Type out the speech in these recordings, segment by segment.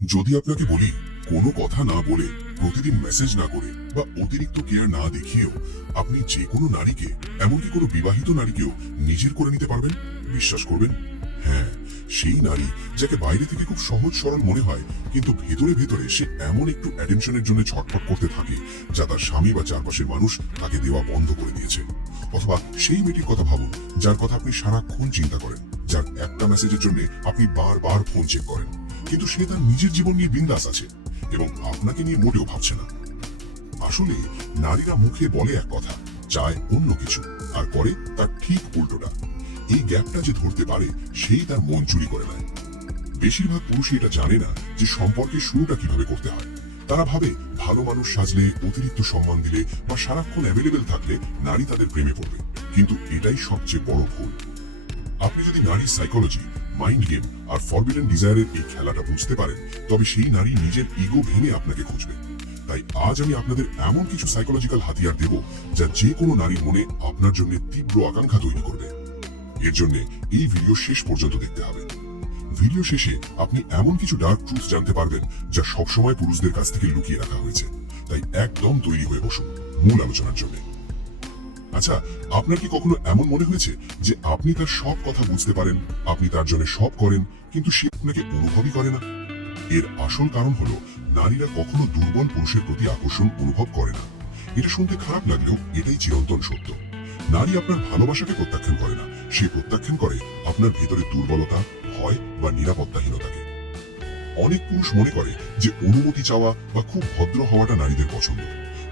যদি আপনাকে বলি কোনো কথা না বলে, প্রতিদিন মেসেজ না করে বা অতিরিক্ত কেয়ার না দেখিয়েও আপনি যে কোনো নারীকে, এমনকি কোনো বিবাহিত নারীকেও নিজের করে নিতে পারবেন, বিশ্বাস করবেন? হ্যাঁ, সেই নারী যাকে বাইরে থেকে খুব সহজ সরল মনে হয়, কিন্তু ভেতরে ভেতরে সে এমন একটু অ্যাটেনশনের জন্য ছটফট করতে থাকে যা তার স্বামী বা চারপাশের মানুষ তাকে দেওয়া বন্ধ করে দিয়েছে। অথবা সেই মেয়েটির কথা ভাবুন যার কথা আপনি সারাক্ষণ চিন্তা করেন, যার একটা মেসেজের জন্য আপনি বারবার ফোন চেক করেন, কিন্তু সে তার নিজের জীবন নিয়ে বিন্দাস আছে এবং আপনাকে নিয়ে মোটেও ভাবছে না। আসলে নারীরা মুখে বলে এক কথা, চায় অন্য কিছু, আর করে তার ঠিক উল্টোটা। এই গ্যাপটা যে ধরতে পারে সেই তার মন চুরি করে নেয়। বেশিরভাগ পুরুষই এটা জানে না যে সম্পর্কের শুরুটা কিভাবে করতে হয়। তারা ভাবে ভালো মানুষ সাজলে, অতিরিক্ত সম্মান দিলে বা সারাক্ষণ অ্যাভেলেবেল থাকলে নারী তাদের প্রেমে পড়বে, কিন্তু এটাই সবচেয়ে বড় ভুল। আপনি যদি নারীর সাইকোলজি, মাইন্ড গেম আর ফরবিডেন ডিজায়ারের এই খেলাটা বুঝতে পারেন, তবে সেই নারী নিজের ইগো ভেঙে আপনাকে খুঁজবে। তাই আজ আমি আপনাদের এমন কিছু সাইকোলজিক্যাল হাতিয়ার দেব যা যে কোনো নারীর মনে আপনার জন্য তীব্র আকাঙ্ক্ষা তৈরি করবে। এর জন্য এই ভিডিও শেষ পর্যন্ত দেখতে হবে। ভিডিও শেষে আপনি এমন কিছু ডার্ক ট্রুথ জানতে পারবেন যা সবসময় পুরুষদের কাছ থেকে লুকিয়ে রাখা হয়েছে। তাই একদম তৈরি হয়ে বসুন মূল আলোচনার জন্য। আচ্ছা, আপনার কি কখনো এমন মনে হয়েছে যে আপনি তার সব কথা বুঝতে পারেন, আপনি তার জন্য সব করেন, কিন্তু সে আপনাকে অনুভবই করে না? এর আসল কারণ হলো নারীরা কখনো দুর্বল পুরুষের প্রতি আকর্ষণ অনুভব করে না। এটা শুনতে খারাপ লাগলেও এটাই চিরন্তন সত্য। নারী আপনার ভালোবাসাকে প্রত্যাখ্যান করে না, সে প্রত্যাখ্যান করে আপনার ভেতরে দুর্বলতা, ভয় বা নিরাপত্তাহীনতাকে। অনেক পুরুষ মনে করে যে অনুমতি চাওয়া বা খুব ভদ্র হওয়াটা নারীদের পছন্দ।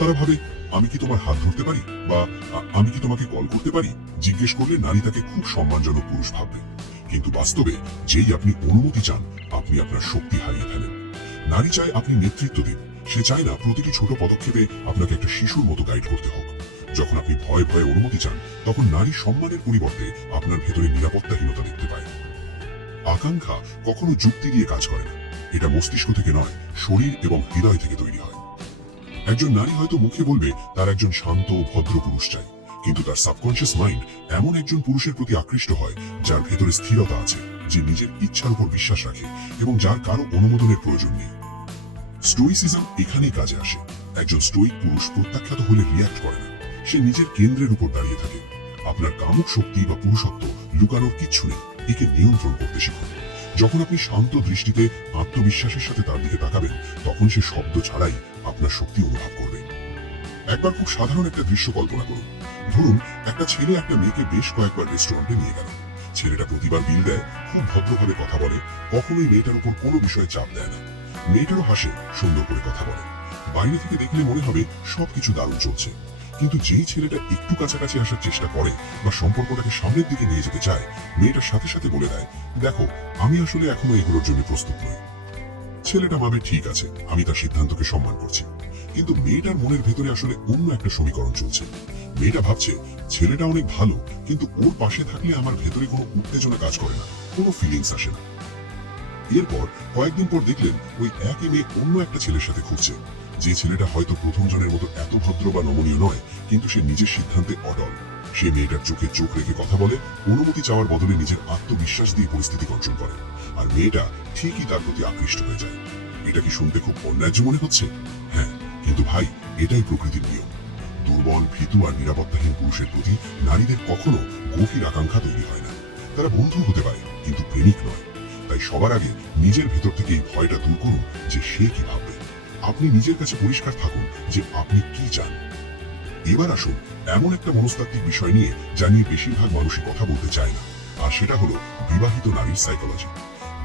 তারা ভাবে, আমি কি তোমার হাত ধরতে পারি, বা আমি কি তোমাকে কল করতে পারি জিজ্ঞেস করলে নারী তাকে খুব সম্মানজনক পুরুষ ভাববে। কিন্তু বাস্তবে যেই আপনি অনুমতি চান, আপনি আপনার শক্তি হারিয়ে ফেলেন। নারী চায় আপনি নেতৃত্ব দিন, সে চায় না প্রতিটি ছোট পদক্ষেপে আপনাকে একটা শিশুর মতো গাইড করতে হোক। যখন আপনি ভয়ে ভয়ে অনুমতি চান, তখন নারী সম্মানের পরিবর্তে আপনার ভেতরে নিরাপত্তাহীনতা দেখতে পায়। আকাঙ্ক্ষা কখনো যুক্তি দিয়ে কাজ করে না, এটা মস্তিষ্ক থেকে নয়, শরীর এবং হৃদয় থেকে তৈরি হয়। একজন নারী হয়তো মুখে বলবে তার একজন শান্ত ও ভদ্র পুরুষ চাই, কিন্তু তার সাবকনশিয়াস মাইন্ড এমন একজন পুরুষের প্রতি আকৃষ্ট হয় যার ভেতরে স্থিরতা আছে, যে নিজের ইচ্ছার উপর বিশ্বাস রাখে এবং যার কারো অনুমোদনের প্রয়োজন নেই। স্টোইসিজম এখানেই কাজে আসে। একজন স্টোইক পুরুষ প্রত্যাখ্যাত হলে রিয়্যাক্ট করে না, সে নিজের কেন্দ্রের উপর দাঁড়িয়ে থাকে। আপনার কামুক শক্তি বা পুরুষত্ব লুকানোর কিচ্ছু নেই, একে নিয়ন্ত্রণ করতে শিখুন। যখন আপনি শান্ত দৃষ্টিতে আত্মবিশ্বাসের সাথে তার দিকে তাকাবেন, তখন সে শব্দ ছাড়াই আপনার শক্তি অনুভব করবে। একবার খুব সাধারণ একটা দৃশ্য কল্পনা করুন। ধরুন, একটা ছেলে একটা মেয়েকে বেশ কয়েকবার রেস্টুরেন্টে নিয়ে গেল। ছেলেটা প্রতিবার বিল দেয়, খুব ভদ্রভাবে কথা বলে, কখনোই মেয়েটার উপর কোনো বিষয়ে চাপ দেয় না। মেয়েটারও হাসে, সুন্দর করে কথা বলে। বাইরে থেকে দেখলে মনে হবে সবকিছু দারুণ চলছে। কিন্তু যেই ছেলেটা একটু কাছাকাছি আসার চেষ্টা করে বা সম্পর্কটাকে সামনের দিকে নিয়ে যেতে চায়, মেয়েটার সাথে সাথে বলে দেয়, দেখো, আমি আসলে এখনো এগুলোর জন্য প্রস্তুত নই। ছেলেটা ভাবে, ঠিক আছে, আমি তার সিদ্ধান্তকে সম্মান করছি। কিন্তু মেয়েটার মনের ভেতরে আসলে অন্য একটা সমীকরণ চলছে। মেয়েটা ভাবছে, ছেলেটা অনেক ভালো, কিন্তু ওর পাশে থাকলে আমার ভেতরে কোনো উত্তেজনা কাজ করে না, কোনো ফিলিংস আসে না। এরপর কয়েকদিন পর দেখলেন ওই একই মেয়ে অন্য একটা ছেলের সাথে ঘুরছে। যে ছেলেটা হয়তো প্রথম জনের মতো এত ভদ্র বা নমনীয় নয়, কিন্তু সে নিজের সিদ্ধান্তে অটল। সে মেয়েটার চোখে চোখ রেখে কথা বলে, অনুমতি চাওয়ার বদলে নিজের আত্মবিশ্বাস দিয়ে পরিস্থিতি কন্ট্রোল করে। আর মেয়েটা ঠিকই তার প্রতি আকৃষ্ট হয়ে যায়। এটা কি শুনতে খুব অন্যায্য মনে হচ্ছে? হ্যাঁ, কিন্তু ভাই, এটাই প্রকৃতির নিয়ম। দুর্বল, ভীতু আর নিরাপত্তাহীন পুরুষের প্রতি নারীদের কখনো গভীর আকাঙ্ক্ষা তৈরি হয় না। তারা বন্ধু হতে পারে, কিন্তু প্রেমিক নয়। তাই সবার আগে নিজের ভেতর থেকে এই ভয়টা দূর করুন যে সে কি ভাববে। আপনি নিজের কাছে পরিষ্কার থাকুন যে আপনি কি চান। এবার আসুন এমন একটা মনস্তাত্ত্বিক বিষয় নিয়ে যা নিয়ে বেশিরভাগ মানুষই কথা বলতে চায় না, আর সেটা হলো বিবাহিত নারীর সাইকোলজি।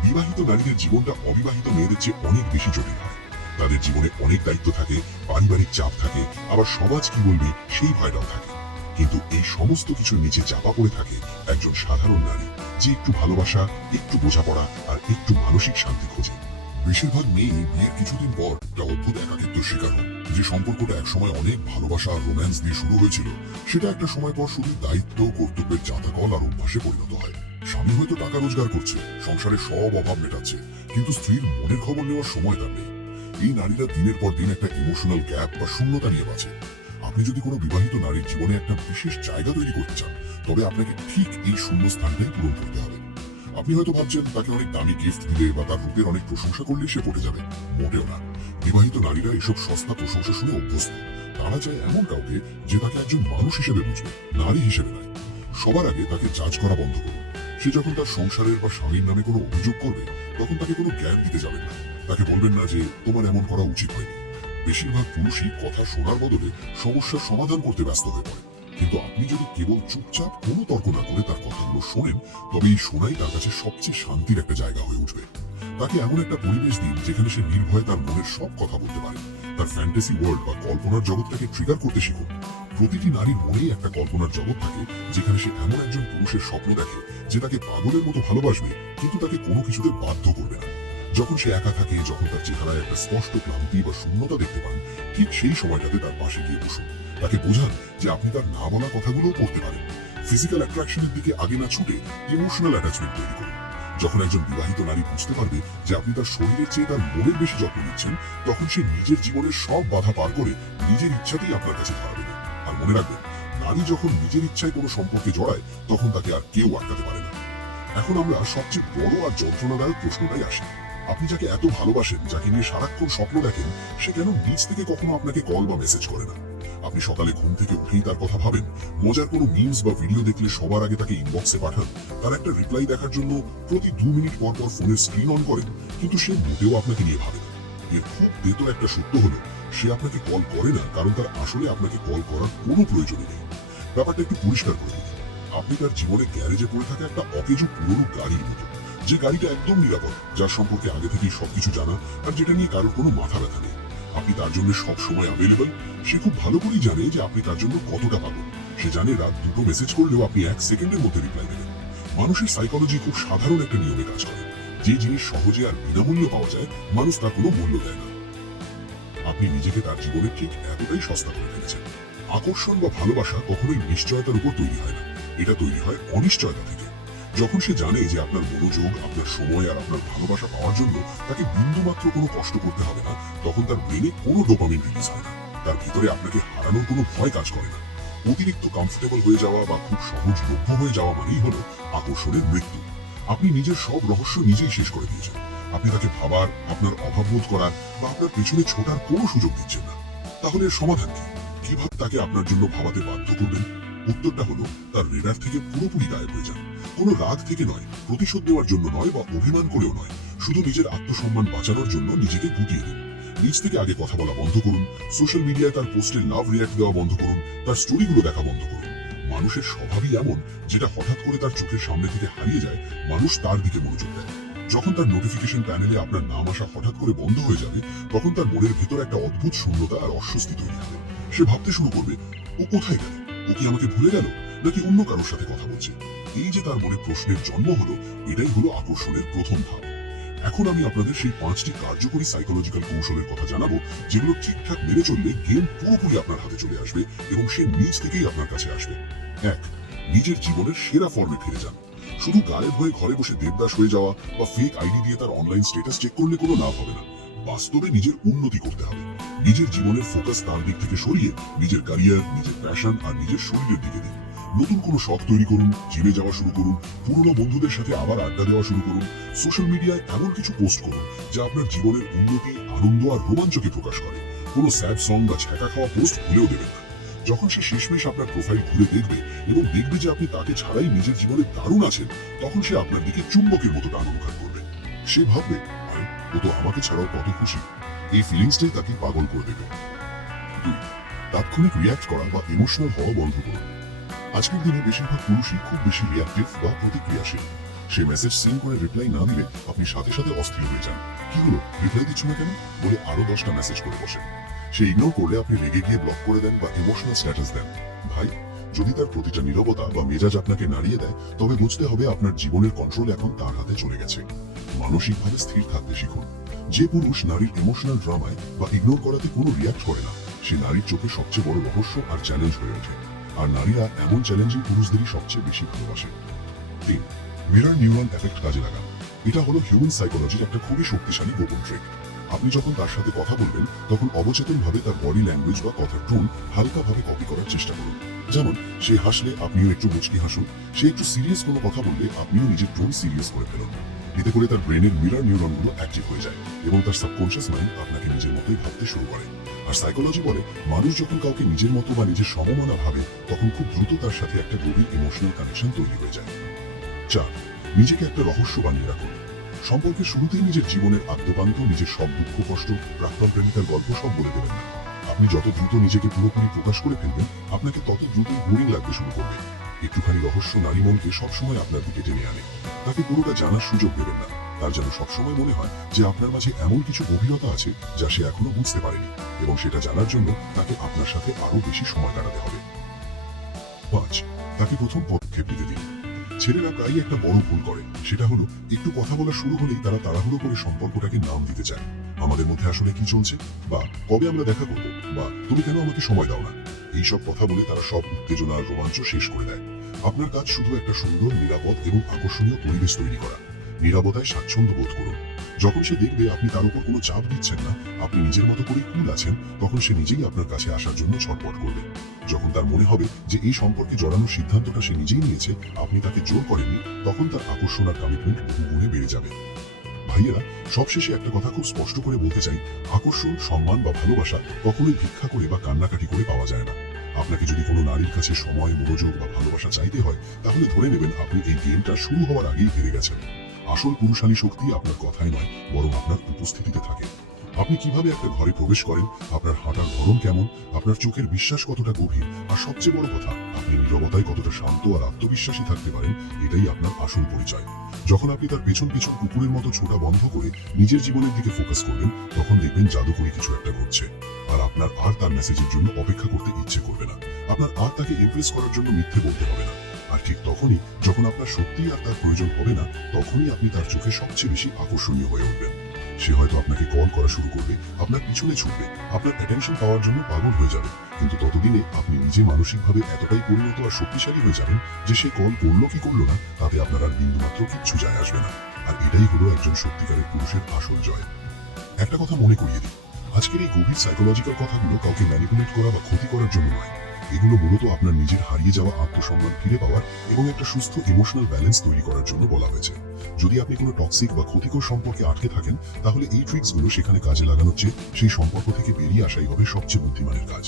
বিবাহিত নারীদের জীবনটা অবিবাহিত মেয়েদের চেয়ে অনেক বেশি জটিল হয়। তাদের জীবনে অনেক দায়িত্ব থাকে, পারিবারিক চাপ থাকে, আবার সমাজ কি বলবে সেই ভয়টাও থাকে। কিন্তু এই সমস্ত কিছুর নিচে চাপা পড়ে থাকে একজন সাধারণ নারী, যে একটু ভালোবাসা, একটু বোঝাপড়া আর একটু মানসিক শান্তি খোঁজে। বেশিরভাগ মেয়েই বিয়ের কিছুদিন পর একটা অদ্ভুত একাকিত্ব শিকার হন। যে সম্পর্কটা একসময় অনেক ভালোবাসা আর রোম্যান্স দিয়ে শুরু হয়েছিল, সেটা একটা সময় পর শুধু দায়িত্ব, কর্তব্যের জাঁতাকল আর অভ্যাসে পরিণত হয়। স্বামী হয়তো টাকা রোজগার করছে, সংসারে সব অভাব মেটাচ্ছে, কিন্তু স্ত্রীর মনের খবর নেওয়ার সময় তার নেই। এই নারীরা দিনের পর দিন একটা ইমোশনাল গ্যাপ বা শূন্যতা নিয়ে বাঁচে। আপনি যদি কোনো বিবাহিত নারীর জীবনে একটা বিশেষ জায়গা তৈরি করতে চান, তবে আপনাকে ঠিক এই শূন্য স্থানটাই পূরণ করতে হবে। আপনি হয়তো ভাবছেন তাকে অনেক দামি গিফট দিলে বা তার রূপের অনেক প্রশংসা করলে সে পটে যাবে। মোটেও না। বিবাহিত নারীরা এসব সস্তা প্রশংসা শুনে অভ্যস্ত। তারা চায় এমন কাউকে যে তাকে একজন মানুষ হিসেবে বুঝবে, নারী হিসেবে নয়। সবার আগে তাকে জাজ করা বন্ধ করুন। সে যখন তার সংসারের বা স্বামীর নামে কোনো অভিযোগ করবে, তখন তাকে কোনো জ্ঞান দিতে যাবেন না। তাকে বলবেন না যে তোমার এমন করা উচিত হয়নি। বেশিরভাগ পুরুষই কথা শোনার বদলে সমস্যার সমাধান করতে ব্যস্ত হয়ে পড়ে। কিন্তু আপনি যদি কেবল চুপচাপ কোনো তর্ক না করে তার কথাগুলো শোনেন, তবে এই শোনাই তার কাছে সবচেয়ে শান্তির একটা জায়গা হয়ে উঠবে। তাকে এমন একটা পরিবেশ দিন যেখানে সে নির্ভয়ে তার মনের সব কথা বলতে পারে। তার ফ্যান্টাসি ওয়ার্ল্ড বা কল্পনার জগৎটাকে ট্রিগার করতে শিখুন। প্রতিটি নারীর মনেই একটা কল্পনার জগৎ থাকে, যেখানে সে এমন একজন পুরুষের স্বপ্ন দেখে যে তাকে পাগলের মতো ভালোবাসবে, কিন্তু তাকে কোনো কিছুতে বাধ্য করবে না। যখন সে একা থাকে, যখন তার চেহারায় একটা স্পষ্ট ক্লান্তি বা শূন্যতা দেখতে পান, ঠিক সেই সময়টাতে তার পাশে গিয়ে বসুন। তাকে বোঝান যে আপনি তার না বলা কথাগুলোও পড়তে পারেন। ফিজিক্যাল অ্যাট্রাকশনের দিকে আগে না ছুটে ইমোশনাল অ্যাটাচমেন্ট তৈরি করুন। যখন একজন বিবাহিত নারী বুঝতে পারবে যে আপনি তার শরীরের চেয়ে তার মনের বেশি যত্ন নিচ্ছেন, তখন সে নিজের জীবনের সব বাধা পার করে নিজের ইচ্ছাতেই আপনার কাছে ধরা দেবে। আর মনে রাখবেন, নারী যখন নিজের ইচ্ছায় কোনো সম্পর্কে জড়ায়, তখন তাকে আর কেউ আটকাতে পারে না। এখন আমরা সবচেয়ে বড় আর যন্ত্রণাদায়ক প্রশ্নটাই আসি। আপনি যাকে এত ভালোবাসেন, যাকে নিয়ে সারাক্ষণ স্বপ্ন দেখেন, সে কেন নিজ থেকে কখনো আপনাকে কল বা মেসেজ করে না? আপনি সকালে ঘুম থেকে উঠেই তার কথা ভাবেন, মজার কোনো মিমস বা ভিডিও দেখলে সবার আগে তাকে ইনবক্সে পাঠান, তার একটা রিপ্লাই দেখার জন্য প্রতি 2 মিনিট পর পর ফোনের স্ক্রিন অন করেন, কিন্তু সে মোটেও আপনাকে নিয়ে ভাবে না। এর খুব তেতো একটা সত্য হলো, সে আপনাকে কল করে না কারণ তার আসলে আপনাকে কল করার কোনো প্রয়োজনই নেই। ব্যাপারটা একটু পরিষ্কার করে দিন। আপনি তার জীবনে গ্যারেজে পড়ে থাকা একটা অকেজো পুরনো গাড়ির মতো, যে গাড়িটা একদম নিরাপদ, যার সম্পর্কে আগে থেকেই সবকিছু জানা, আর যেটা নিয়ে কারোর কোনো মাথা ব্যথা নেই। আপনি তার জন্য সব সময় অ্যাভেলেবল। সে খুব ভালো করেই জানে যে আপনি তার জন্য কতটা পাগল। সে জানে রাত 2টো মেসেজ করলেও আপনি 1 সেকেন্ডের মধ্যে রিপ্লাই দেবেন। মানুষের সাইকোলজি খুব সাধারণ একটা নিয়মে কাজ করে। যে জিনিস সহজে আর বিনামূল্য পাওয়া যায়, মানুষ তার কোনো মূল্য দেয় না। আপনি নিজেকে তার জীবনে ঠিক এতটাই সস্তা করে ফেলেছেন। আকর্ষণ বা ভালোবাসা কখনোই নিশ্চয়তার উপর তৈরি হয় না, এটা তৈরি হয় অনিশ্চয়তা থেকে। যখন সে জানে যে আপনার মনোযোগ, আপনার সময় আর আপনার ভালোবাসা পাওয়ার জন্য তাকে বিন্দুমাত্র কোনো কষ্ট করতে হবে না, তখন তার ব্রেনে কোনো ডোপামিন রিলিজ হয় না। তার ভিতরে আপনাকে হারানোর কোনো ভয় কাজ করে না। অতিরিক্ত কমফোর্টেবল হয়ে যাওয়া বা খুব সহজলভ্য হয়ে যাওয়া মানেই হলো আকর্ষণের মৃত্যু। আপনি নিজের সব রহস্য নিজেই শেষ করে দিয়েছেন। আপনি তাকে ভাবার, আপনার অভাববোধ করার বা আপনার পেছনে ছোটার কোনো সুযোগ দিচ্ছেন না। তাহলে এর সমাধান কি? কিভাবে তাকে আপনার জন্য ভাবাতে বাধ্য করবেন? উত্তরটা হলো, তার রেডার থেকে পুরোপুরি গায়েব হয়ে যান। কোনো রাগ থেকে নয়, প্রতিশোধ নেওয়ার জন্য নয়, বা অভিমান করেও নয়, শুধু নিজের আত্মসম্মান বাঁচানোর জন্য নিজেকে গুটিয়ে দিন। নিজ থেকে আগে কথা বলা বন্ধ করুন। সোশ্যাল মিডিয়ায় তার পোস্টে লাভ রিয়াক্ট দেওয়া বন্ধ করুন। তার স্টোরিগুলো দেখা বন্ধ করুন। মানুষের স্বভাবই এমন, যেটা হঠাৎ করে তার চোখের সামনে থেকে হারিয়ে যায়, মানুষ তার দিকে মনোযোগ দেয়। যখন তার নোটিফিকেশন প্যানেলে আপনার নাম আসা হঠাৎ করে বন্ধ হয়ে যাবে, তখন তার মনের ভিতর একটা অদ্ভুত শূন্যতা আর অস্বস্তি তৈরি হবে। সে ভাবতে শুরু করবে, ও কোথায় গেল? ও কি আমাকে ভুলে গেল, নাকি অন্য কারোর সাথে কথা বলছে? এই যে তার মনে প্রশ্নের জন্ম হলো, এটাই হলো আকর্ষণের প্রথম ধাপ। এখন আমি আপনাদের সেই 5টি কার্যকরী সাইকোলজিক্যাল কৌশলের কথা জানাবো, যেগুলো ঠিকঠাক মেনে চললে গেম পুরোপুরি আপনার হাতে চলে আসবে এবং সে নিজ থেকেই আপনার কাছে আসবে। 1. নিজের জীবনের সেরা ফর্মে ফিরে যান। শুধু গায়েব হয়ে ঘরে বসে দেবদাস হয়ে যাওয়া বা ফেক আইডি দিয়ে তার অনলাইন স্ট্যাটাস চেক করলে কোনো লাভ হবে না। বাস্তবে নিজের উন্নতি করতে হবে। নিজের জীবনের ফোকাস তার দিক থেকে সরিয়ে নিজের ক্যারিয়ার, নিজের প্যাশন আর নিজের শরীরের দিকে দিন। নতুন কোনো শখ তৈরি করুন, জিমে যাওয়া শুরু করুন, পুরনো বন্ধুদের সাথে আবার আড্ডা দেওয়া শুরু করুন। সোশ্যাল মিডিয়ায় এমন কিছু পোস্ট করুন যা আপনার জীবনের উন্নতি, আনন্দ আর রোমাঞ্চকে প্রকাশ করে। কোনো স্যাড সং বা ছ্যাঁকা খাওয়া পোস্ট ভুলেও দেবেন না। যখন সে শেষমেশ আপনার প্রোফাইল ঘুরে দেখবে এবং দেখবে যে আপনি তাকে ছাড়াই নিজের জীবনে দারুণ আছেন, তখন সে আপনার দিকে চুম্বকের মতো টান অনুভব করবে। সে ভাববে, ভাই, ও তো আমাকে ছাড়াও কত খুশি। এই ফিলিংসটাই তাকে পাগল করে দেবে। 2. তাৎক্ষণিক রিয়াক্ট করা বা ইমোশনাল হওয়া বন্ধ করুন। আজকের দিনে বেশিরভাগ পুরুষই খুব বেশি রিয়াক্টিভ বা প্রতিক্রিয়াশীল। সে মেসেজ সিন করে রিপ্লাই না দিলে আপনি সাথে সাথে অস্থির হয়ে যান। কি হলো, রিপ্লাই দিচ্ছ না কেন বলে আরো 10টা মেসেজ করে বসেন। সে ইগনোর করলে আপনি রেগে গিয়ে ব্লক করে দেন বা ইমোশনাল স্ট্যাটাস দেন। ভাই, যদি তার প্রতিটা নীরবতা বা মেজাজ আপনাকে নাড়িয়ে দেয়, তবে বুঝতে হবে আপনার জীবনের কন্ট্রোল এখন তার হাতে চলে গেছে। মানসিকভাবে স্থির থাকতে শিখুন। যে পুরুষ নারীর ইমোশনাল ড্রামায় বা ইগনোর করাতে কোনো রিয়াক্ট করে না, সে নারীর চোখে সবচেয়ে বড় রহস্য আর চ্যালেঞ্জ হয়ে ওঠে। আর নারীরা এমন চ্যালেঞ্জিং পুরুষদেরই সবচেয়ে বেশি ভালোবাসে। 3. মিরর নিউরাল এফেক্ট কাজে লাগান। এটা হলো হিউম্যান সাইকোলজির একটা খুবই শক্তিশালী গোপন ট্রিক। আপনি যখন তার সাথে কথা বলবেন তখন অবচেতনভাবে তার বডি ল্যাঙ্গুয়েজ বা কথার টোন হালকাভাবে কপি করার চেষ্টা করুন। যেমন সে হাসলে আপনিও একটু মুচকি হাসুন, সে একটু সিরিয়াস কোনো কথা বললে আপনিও নিজের টোন সিরিয়াস করে ফেলুন। এতে করে তার ব্রেনের মিরর নিউরনগুলো অ্যাক্টিভ হয়ে যায় এবং তার সাবকনশিয়াস মাইন্ড আপনাকে নিজের মতোই ভাবতে শুরু করে। আর সাইকোলজি বলে মানুষ যখন কাউকে নিজের মতো বা নিজের সমমানা ভাবে তখন খুব দ্রুত তার সাথে একটা গভীর ইমোশনাল কানেকশন তৈরি হয়ে যায়। 4. নিজেকে একটা রহস্য বানিয়ে রাখুন। সম্পর্কের শুরুতেই নিজের জীবনের আদ্যপান্ত, নিজের সব দুঃখ কষ্ট, প্রাক্তন প্রেমিকার গল্প সব বলে দেবেন না। আপনি যত দ্রুত নিজেকে পুরোপুরি প্রকাশ করে ফেলবেন আপনাকে তত দ্রুতই বোরিং লাগতে শুরু করবে। একটুখানি রহস্য নারী মনকে সবসময় আপনার দিকে টেনে আনে। তাকে পুরোটা জানার সুযোগ দেবেন না। তার যেন সবসময় মনে হয় যে আপনার মাঝে এমন কিছু গভীরতা আছে যা সে এখনো বুঝতে পারেনি, এবং সেটা জানার জন্য তাকে আপনার সাথে আরো বেশি সময় কাটাতে হবে। 5. তাকে প্রথম পদক্ষেপ নিতে দিন। ছেলেরা প্রায়ই একটা বড় ভুল করে, সেটা হলো একটু কথা বলা শুরু হলেই তারা তাড়াহুড়ো করে সম্পর্কটাকে নাম দিতে চায়। আমাদের মধ্যে আসলে কি চলছে, বা কবে আমরা দেখা করব, বা তুমি কেন আমাকে সময় দাও না, এইসব কথা বলে তারা সব উত্তেজনা আর রোমাঞ্চ শেষ করে দেয়। আপনার কাজ শুধু একটা সুন্দর, নিরাপদ এবং আকর্ষণীয় পরিবেশ তৈরি করা। নীরবতায় স্বাচ্ছন্দ্য বোধ করুন। যখন সে দেখবে আপনি তার উপর কোনো চাপ দিচ্ছেন না, আপনি নিজের মতো করে কুল আছেন, তখন সে নিজেই আপনার কাছে আসার জন্য ছটপট করবে। যখন তার মনে হবে যে এই সম্পর্কে জড়ানোর সিদ্ধান্তটা সে নিজেই নিয়েছে, আপনি তাকে জোর করেননি, তখন তার আকর্ষণ আর কমিটমেন্ট বহুগুণে বেড়ে যাবে। ভাইয়েরা, সবশেষে একটা কথা খুব স্পষ্ট করে বলতে চাই, আকর্ষণ, সম্মান বা ভালোবাসা কখনোই ভিক্ষা করে বা কান্নাকাটি করে পাওয়া যায় না। আপনাকে যদি কোনো নারীর কাছে সময়, মনোযোগ বা ভালোবাসা চাইতে হয়, তাহলে ধরে নেবেন আপনি এই গেমটা শুরু হওয়ার আগেই হেরে গেছেন। আসল পুরুষালী শক্তি আপনার কথায় নয়, বরং আপনার উপস্থিতিতে থাকে। আপনি কিভাবে একটা ঘরে প্রবেশ করেন, আপনার হাঁটার ধরন কেমন, আপনার চোখের বিশ্বাস কতটা গভীর, আর সবচেয়ে বড় কথা, আপনি নীরবতায় কতটা শান্ত আর আত্মবিশ্বাসী থাকতে পারেন, এটাই আপনার আসল পরিচয়। যখন আপনি তার পেছন পেছন কুকুরের মতো ছোটা বন্ধ করে নিজের জীবনের দিকে ফোকাস করবেন, তখন দেখবেন জাদুকরি কিছু একটা ঘটছে। আর আপনার আর তার মেসেজের জন্য অপেক্ষা করতে ইচ্ছে করবে না। আপনার আর তাকে ইমপ্রেস করার জন্য মিথ্যে বলতে হবে না। আর ঠিক তখনই, যখন আপনার সত্যিই আর তার প্রয়োজন হবে না, তখনই আপনি তার চোখে সবচেয়ে বেশি আকর্ষণীয় হয়ে উঠবেন। সে হয়তো আপনাকে কল করা শুরু করবে, আপনার পিছনে ছুটবে, আপনার অ্যাটেনশন পাওয়ার জন্য পাগল হয়ে যাবে, কিন্তু ততদিনে আপনি নিজে মানসিকভাবে এতটাই পরিণত আর শক্তিশালী হয়ে যাবেন যে সে কল করলো কি করলো না তাতে আপনার আর বিন্দুমাত্র কিচ্ছু যায় আসবে না। আর এটাই হলো একজন সত্যিকারের পুরুষের আসল জয়। একটা কথা মনে করিয়ে দিই, আজকের এই গভীর সাইকোলজিক্যাল কথাগুলো কাউকে ম্যানিপুলেট করা বা ক্ষতি করার জন্য নয়। এগুলো মূলত আপনার নিজের হারিয়ে যাওয়া আত্মসম্মান ফিরে পাওয়ার এবং একটা সুস্থ ইমোশনাল ব্যালেন্স তৈরি করার জন্য বলা হয়েছে। যদি আপনি কোনো টক্সিক বা ক্ষতিকর সম্পর্কে আটকে থাকেন, তাহলে এই ট্রিক্সগুলো সেখানে কাজে লাগানোর চেয়ে সেই সম্পর্ক থেকে বেরিয়ে আসাই হবে সবচেয়ে বুদ্ধিমানের কাজ।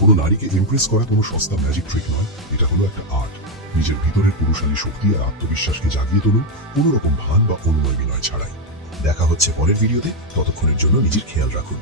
কোনো নারীকে ইমপ্রেস করা কোনো সস্তা ম্যাজিক ট্রিক নয়, এটা হলো একটা আর্ট। নিজের ভিতরের পুরুষালী শক্তি আর আত্মবিশ্বাসকে জাগিয়ে তুলুন, কোনো রকম ভান বা অনুনয় বিনয় ছাড়াই। দেখা হচ্ছে পরের ভিডিওতে, ততক্ষণের জন্য নিজের খেয়াল রাখুন।